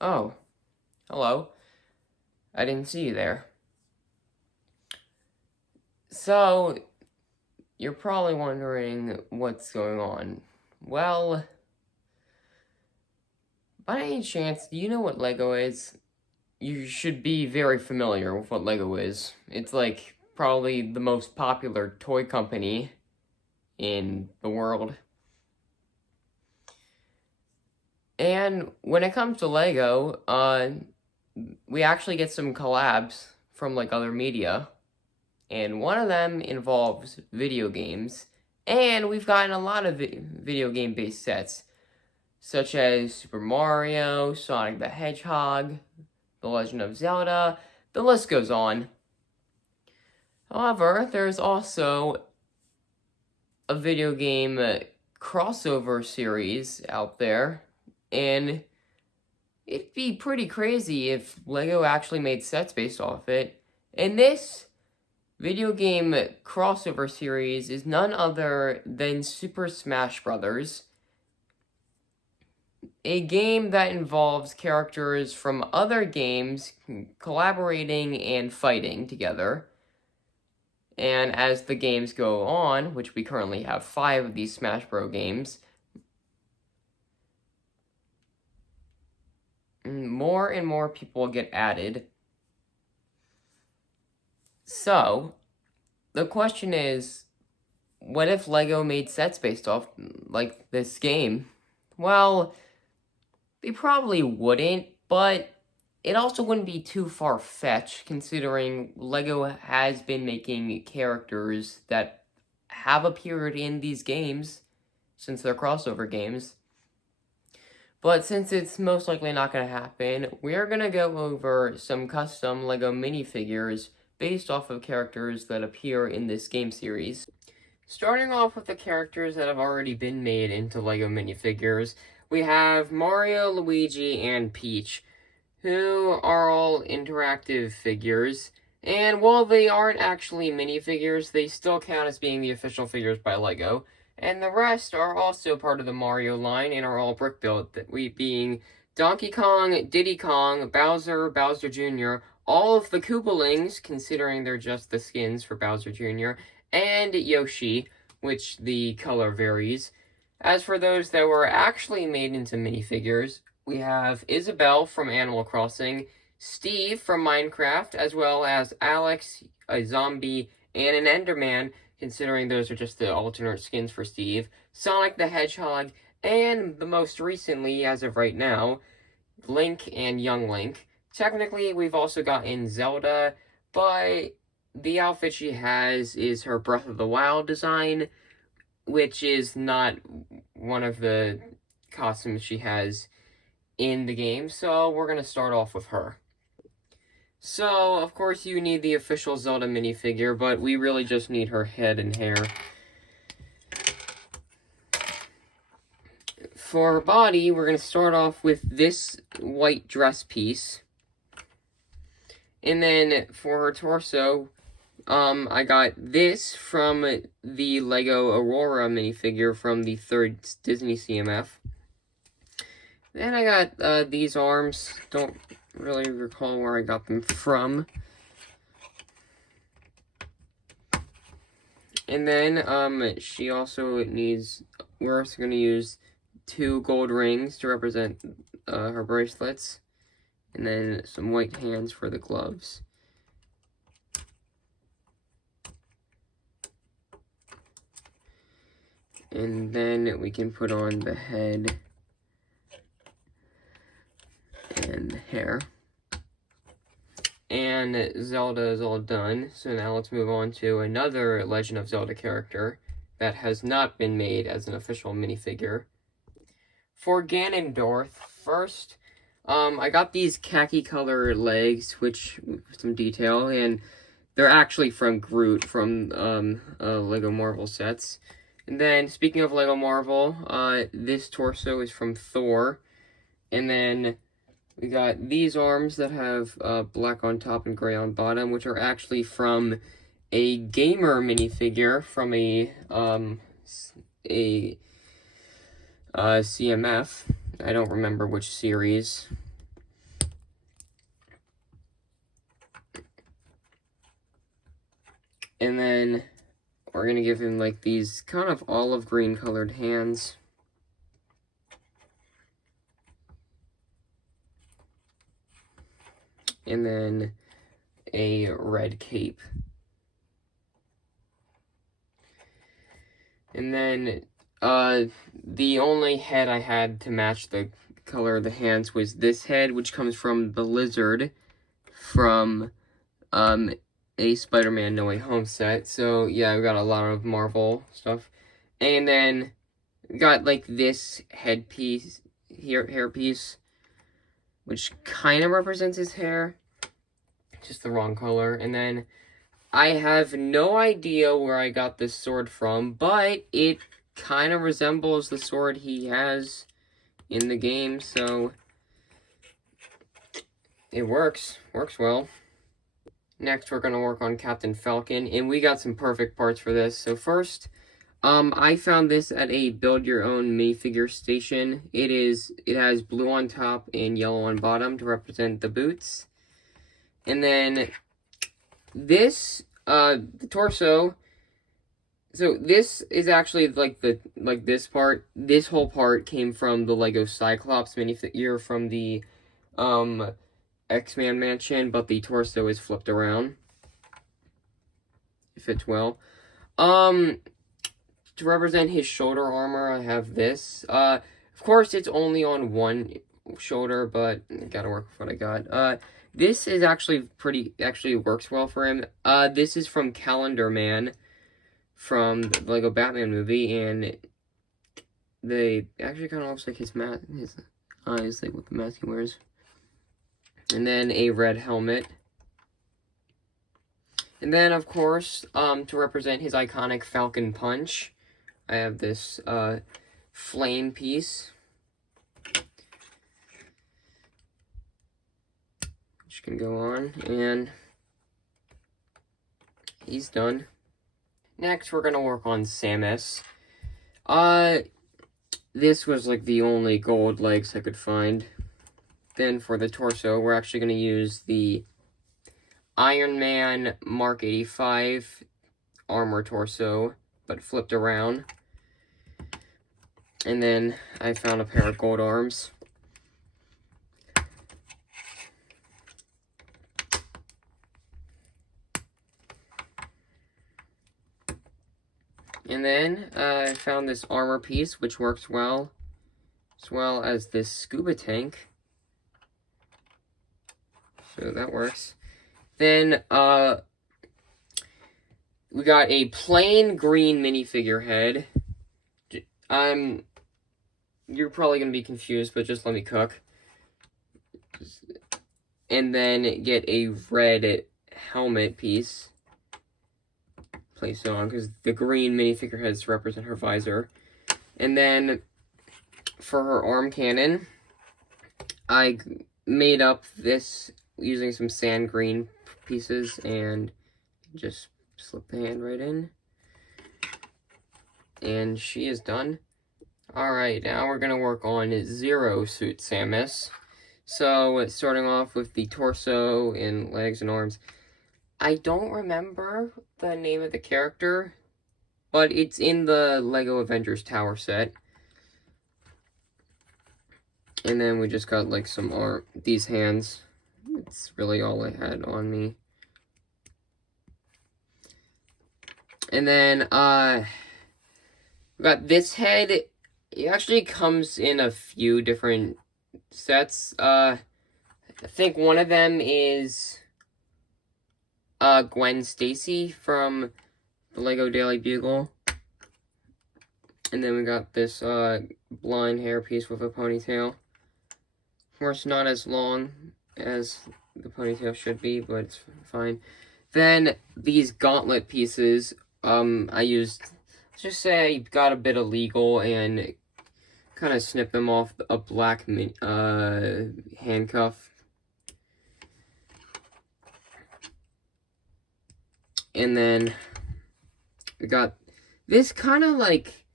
Oh, hello. I didn't see you there. So, you're probably wondering what's going on. Well, by any chance, do you know what Lego is? You should be very familiar with what Lego is. It's like probably the most popular toy company in the world. And when it comes to Lego, we actually get some collabs from like other media, and one of them involves video games, and we've gotten a lot of video game based sets, such as Super Mario, Sonic the Hedgehog, The Legend of Zelda, the list goes on. However, there's also a video game crossover series out there, and it'd be pretty crazy if LEGO actually made sets based off it. And this video game crossover series is none other than Super Smash Bros., a game that involves characters from other games collaborating and fighting together. And as the games go on, which we currently have 5 of these Smash Bros. Games, more and more people get added. So, the question is, what if LEGO made sets based off, like, this game? Well, they probably wouldn't, but it also wouldn't be too far-fetched, considering LEGO has been making characters that have appeared in these games, since they're crossover games. But since it's most likely not going to happen, we're going to go over some custom LEGO minifigures based off of characters that appear in this game series. Starting off with the characters that have already been made into LEGO minifigures, we have Mario, Luigi, and Peach, who are all interactive figures, and while they aren't actually minifigures, they still count as being the official figures by LEGO. And the rest are also part of the Mario line and are all brick built, that we being Donkey Kong, Diddy Kong, Bowser, Bowser Jr., all of the Koopalings, considering they're just the skins for Bowser Jr., and Yoshi, which the color varies. As for those that were actually made into minifigures, we have Isabelle from Animal Crossing, Steve from Minecraft, as well as Alex, a zombie, and an Enderman, considering those are just the alternate skins for Steve, Sonic the Hedgehog, and the most recently, as of right now, Link and Young Link. Technically, we've also gotten Zelda, but the outfit she has is her Breath of the Wild design, which is not one of the costumes she has in the game, so we're going to start off with her. So, of course, you need the official Zelda minifigure, but we really just need her head and hair. For her body, we're going to start off with this white dress piece. And then for her torso, I got this from the LEGO Aurora minifigure from the 3rd Disney CMF. Then I got these arms. Don't really recall where I got them from. And then she also needs, we're also going to use 2 gold rings to represent her bracelets. And then some white hands for the gloves. And then we can put on the head and the hair. And Zelda is all done, so now let's move on to another Legend of Zelda character that has not been made as an official minifigure. For Ganondorf, first, I got these khaki color legs, which, with some detail, and they're actually from Groot from LEGO Marvel sets. And then, speaking of LEGO Marvel, this torso is from Thor, and then we got these arms that have black on top and gray on bottom, which are actually from a gamer minifigure from a CMF. I don't remember which series. And then we're gonna give him like these kind of olive green colored hands. And then a red cape. And then the only head I had to match the color of the hands was this head, which comes from the lizard from a Spider-Man No Way Home set. So yeah, we got a lot of Marvel stuff. And then we got like this headpiece here, hairpiece, which kind of represents his hair, just the wrong color. And then I have no idea where I got this sword from, but it kind of resembles the sword he has in the game, so it works well. Next, we're going to work on Captain Falcon, and we got some perfect parts for this. So first, I found this at a build-your-own minifigure station. It has blue on top and yellow on bottom to represent the boots. And then this, the torso. So this is actually this part. This whole part came from the Lego Cyclops minifigure from the X-Man Mansion, but the torso is flipped around. It fits well. To represent his shoulder armor, I have this. Of course, it's only on one shoulder, but I gotta work with what I got. This is actually works well for him. This is from Calendar Man from the Lego Batman movie, and they actually kind of looks like his eyes, like with the mask he wears. And then a red helmet. And then, of course, to represent his iconic Falcon Punch, I have this flame piece, which can go on, and he's done. Next, we're gonna work on Samus. This was like the only gold legs I could find. Then for the torso, we're actually gonna use the Iron Man Mark 85 armor torso, but flipped around. And then I found a pair of gold arms. And then I found this armor piece, which works well, as well as this scuba tank. So that works. Then we got a plain green minifigure head. You're probably gonna be confused, but just let me cook. And then get a red helmet piece. Place it on, because the green minifigure heads represent her visor. And then, for her arm cannon, I made up this using some sand green pieces, and just slip the hand right in. And she is done. Alright, now we're going to work on Zero Suit Samus. So, starting off with the torso and legs and arms. I don't remember the name of the character, but it's in the Lego Avengers Tower set. And then we just got like these hands. It's really all I had on me. And then we got this head. It actually comes in a few different sets. I think one of them is Gwen Stacy from the Lego Daily Bugle. And then we got this blonde hair piece with a ponytail. Of course, not as long as the ponytail should be, but it's fine. Then these gauntlet pieces, I used, let's just say I got a bit illegal and kind of snipped them off a black handcuff. And then we got this kind of like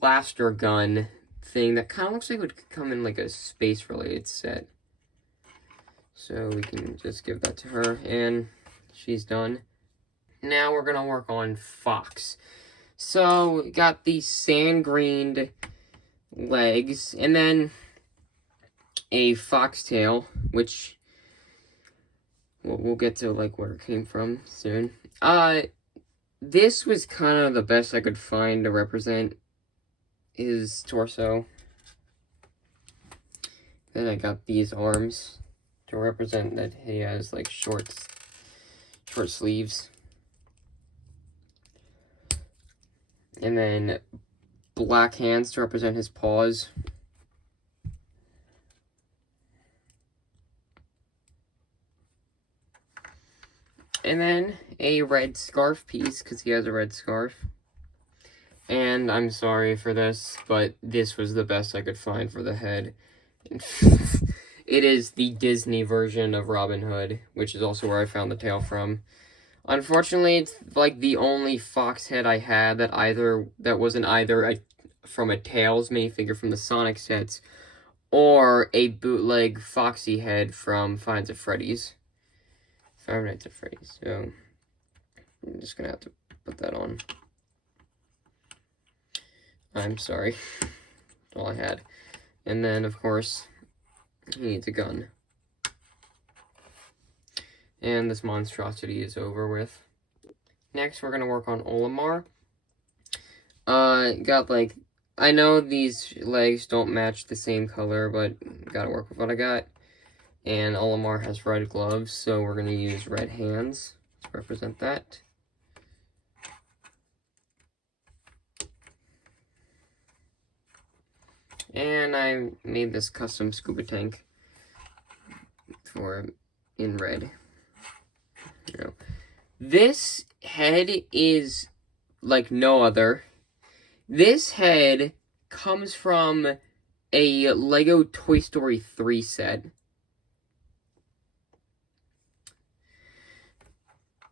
blaster gun thing that kind of looks like it would come in like a space related set. So we can just give that to her and she's done. Now we're gonna work on Fox. So, got the sand-greened legs, and then a foxtail, which we'll get to, like, where it came from soon. This was kind of the best I could find to represent his torso. Then I got these arms to represent that he has, like, short sleeves. And then black hands to represent his paws. And then a red scarf piece, because he has a red scarf. And I'm sorry for this, but this was the best I could find for the head. It is the Disney version of Robin Hood, which is also where I found the tail from. Unfortunately, it's like the only fox head I had that wasn't either from a Tails minifigure from the Sonic sets, or a bootleg Foxy head from Five Nights at Freddy's. Five Nights at Freddy's. So I'm just gonna have to put that on. I'm sorry. That's all I had. And then, of course, he needs a gun. And this monstrosity is over with. Next, we're going to work on Olimar. Got, like, I know these legs don't match the same color, but gotta work with what I got. And Olimar has red gloves, so we're going to use red hands to represent that. And I made this custom scuba tank for in red. You know. This head is like no other. This head comes from a Lego Toy Story 3 set.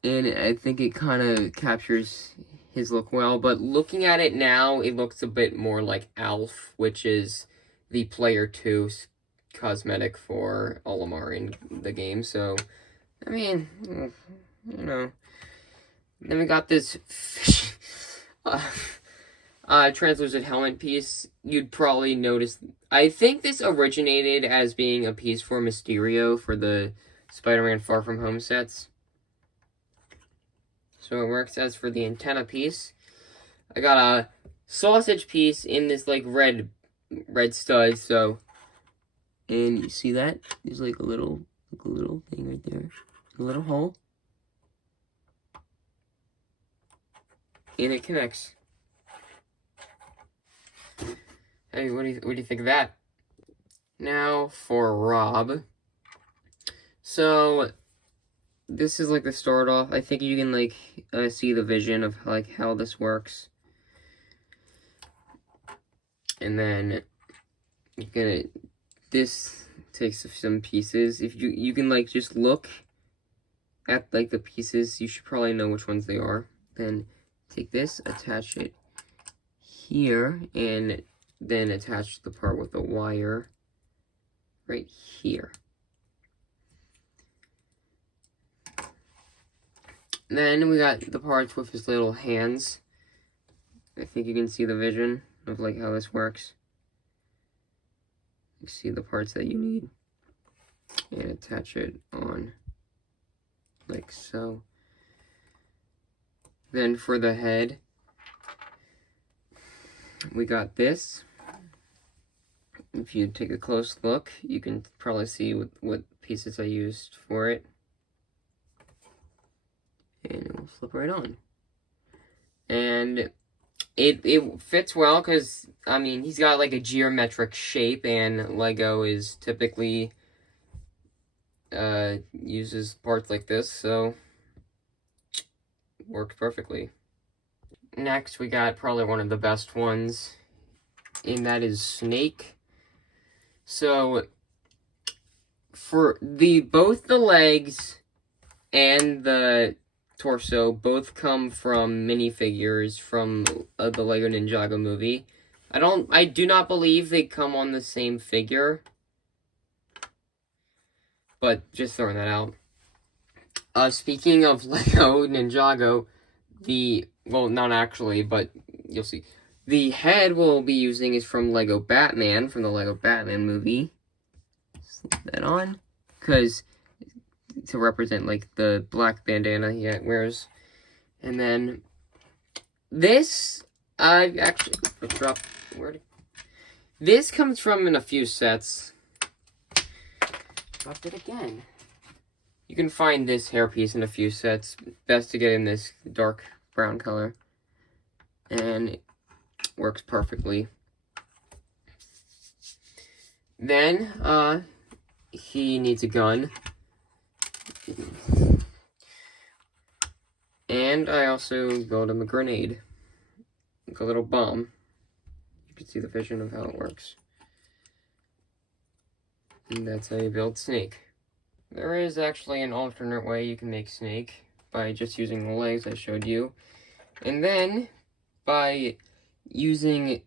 And I think it kind of captures his look well, but looking at it now, it looks a bit more like Alf, which is the Player 2 cosmetic for Olimar in the game, so, I mean, you know. Then we got this translucent helmet piece. You'd probably notice, I think this originated as being a piece for Mysterio for the Spider-Man Far From Home sets. So it works. As for the antenna piece, I got a sausage piece in this like red stud. So, and you see that? There's like a little thing right there, a little hole, and it connects. Hey, what do you think of that? Now for Rob. So this is like the start off. I think you can like see the vision of like how this works. And then this takes some pieces. If you can like just look at like the pieces, you should probably know which ones they are. Then take this, attach it here, and then attach the part with the wire right here. Then we got the parts with his little hands. I think you can see the vision of like how this works. You see the parts that you need. And attach it on like so. Then for the head, we got this. If you take a close look, you can probably see what pieces I used for it. And it will flip right on. And it fits well because, I mean, he's got like a geometric shape, and Lego is typically uses parts like this, so works perfectly. Next, we got probably one of the best ones, and that is Snake. So for both the legs and the torso both come from minifigures from the Lego Ninjago movie. I do not believe they come on the same figure, but just throwing that out. Speaking of Lego Ninjago, well, not actually, but you'll see. The head we'll be using is from Lego Batman, from the Lego Batman movie. Slip that on, because to represent, like, the black bandana he wears. And then this, I actually dropped, this comes from in a few sets. Dropped it again. You can find this hairpiece in a few sets. Best to get in this dark brown color. And it works perfectly. Then, he needs a gun. And I also built him a grenade. Like a little bomb. You can see the vision of how it works. And that's how you build Snake. There is actually an alternate way you can make Snake by just using the legs I showed you. And then, by using,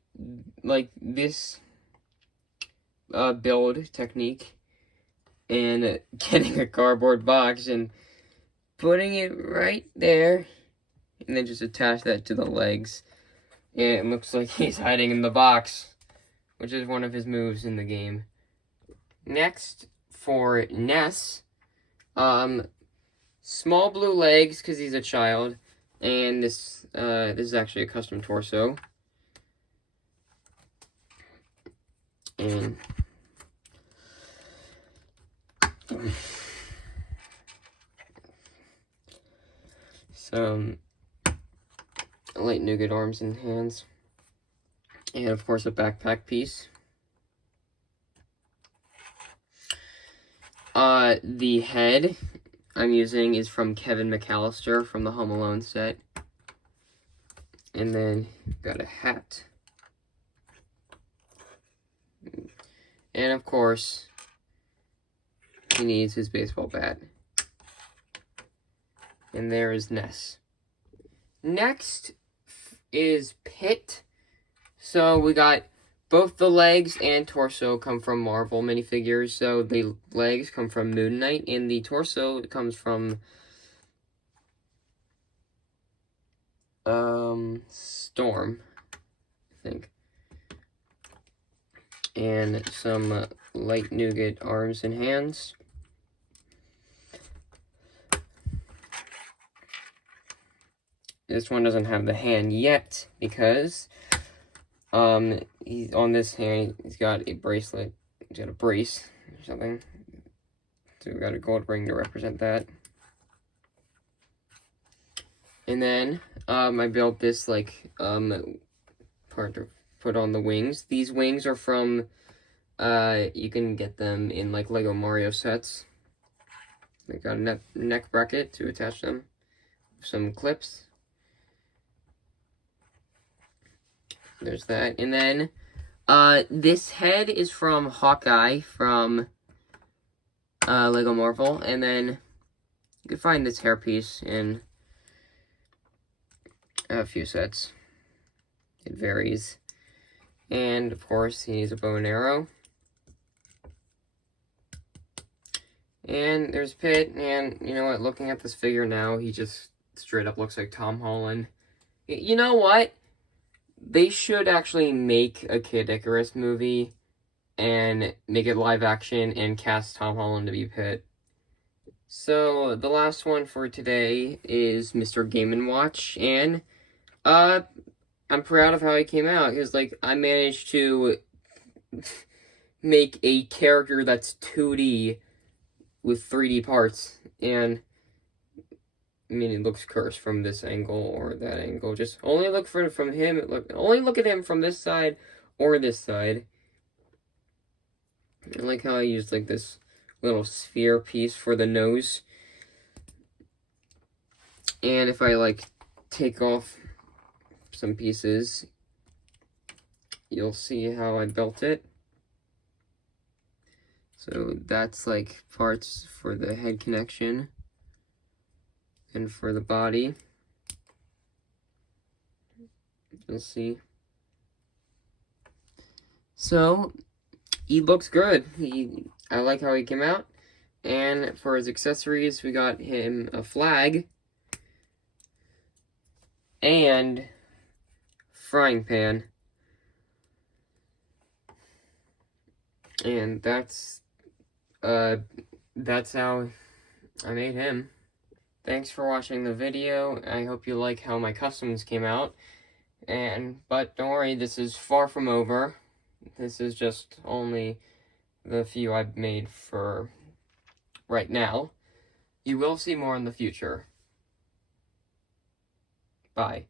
like, this build technique and getting a cardboard box and putting it right there, and then just attach that to the legs. And it looks like he's hiding in the box, which is one of his moves in the game. Next, for Ness, small blue legs, because he's a child, and this is actually a custom torso. And some light nougat arms and hands, and of course a backpack piece. The head I'm using is from Kevin McAllister from the Home Alone set. And then got a hat. And of course, he needs his baseball bat. And there is Ness. Next is Pit. So we got both the legs and torso come from Marvel minifigures. So the legs come from Moon Knight, and the torso comes from Storm, I think. And some light nougat arms and hands. This one doesn't have the hand yet because he's on this hand. He's got a bracelet. He's got a brace or something. So we got a gold ring to represent that. And then I built this like part to put on the wings. These wings are from you can get them in like Lego Mario sets. They got a neck bracket to attach them. Some clips. There's that. And then this head is from Hawkeye from Lego Marvel. And then you can find this hairpiece in a few sets. It varies. And of course, he needs a bow and arrow. And there's Pit, and you know what, looking at this figure now, he just straight up looks like Tom Holland. You know what? They should actually make a Kid Icarus movie and make it live action and cast Tom Holland to be Pit. So, the last one for today is Mr. Game & Watch, and I'm proud of how he came out, because, like, I managed to make a character that's 2D with 3D parts, and I mean, it looks cursed from this angle or that angle. Just only look from him. Only look at him from this side or this side. I like how I used like this little sphere piece for the nose. And if I like take off some pieces, you'll see how I built it. So that's like parts for the head connection and for the body. You'll see. So he looks good. I like how he came out. And for his accessories, we got him a flag and frying pan. And that's how I made him. Thanks for watching the video. I hope you like how my customs came out. But don't worry, this is far from over. This is just only the few I've made for right now. You will see more in the future. Bye.